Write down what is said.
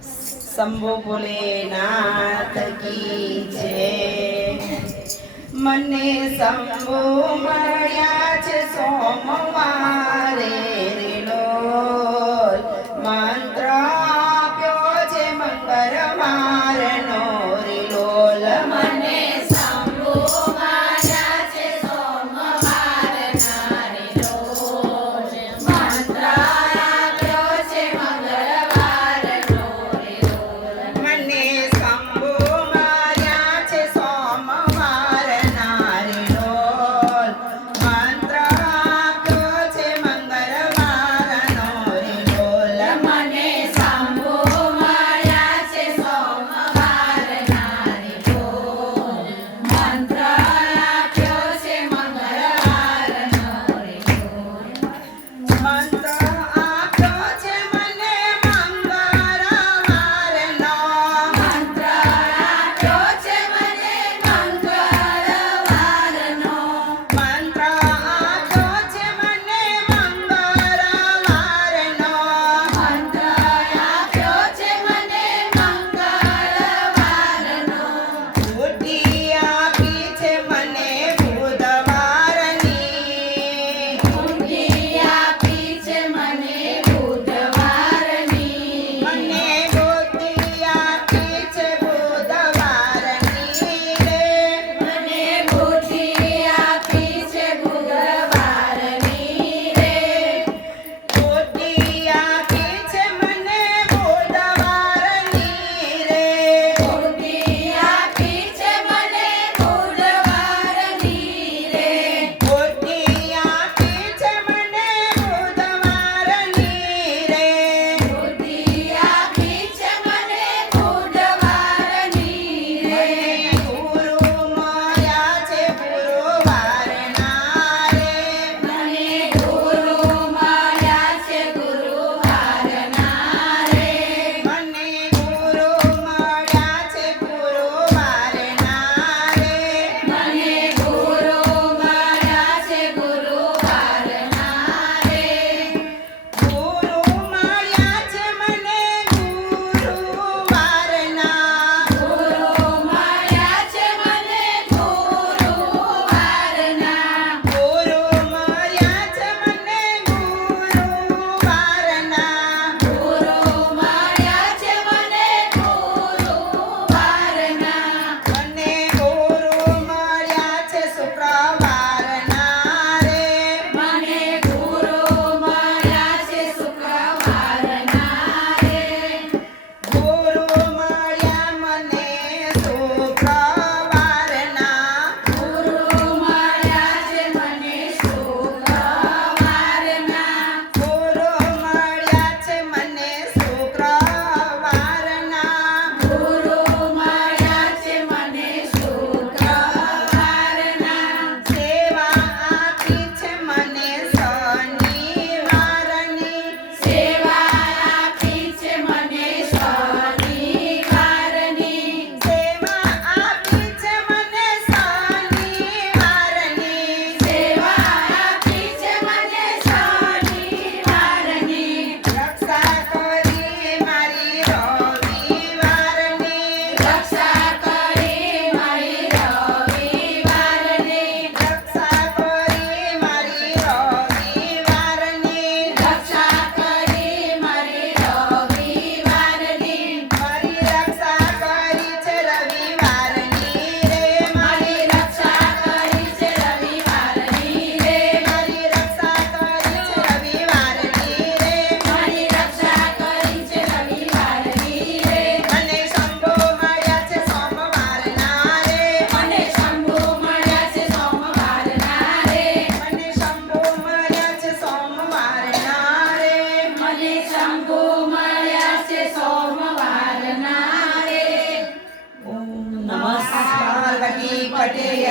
શંભો ભોલેનાથ કી છે? મને શંભો મળ્યા છે સોમવાર. ಕಡೆಯ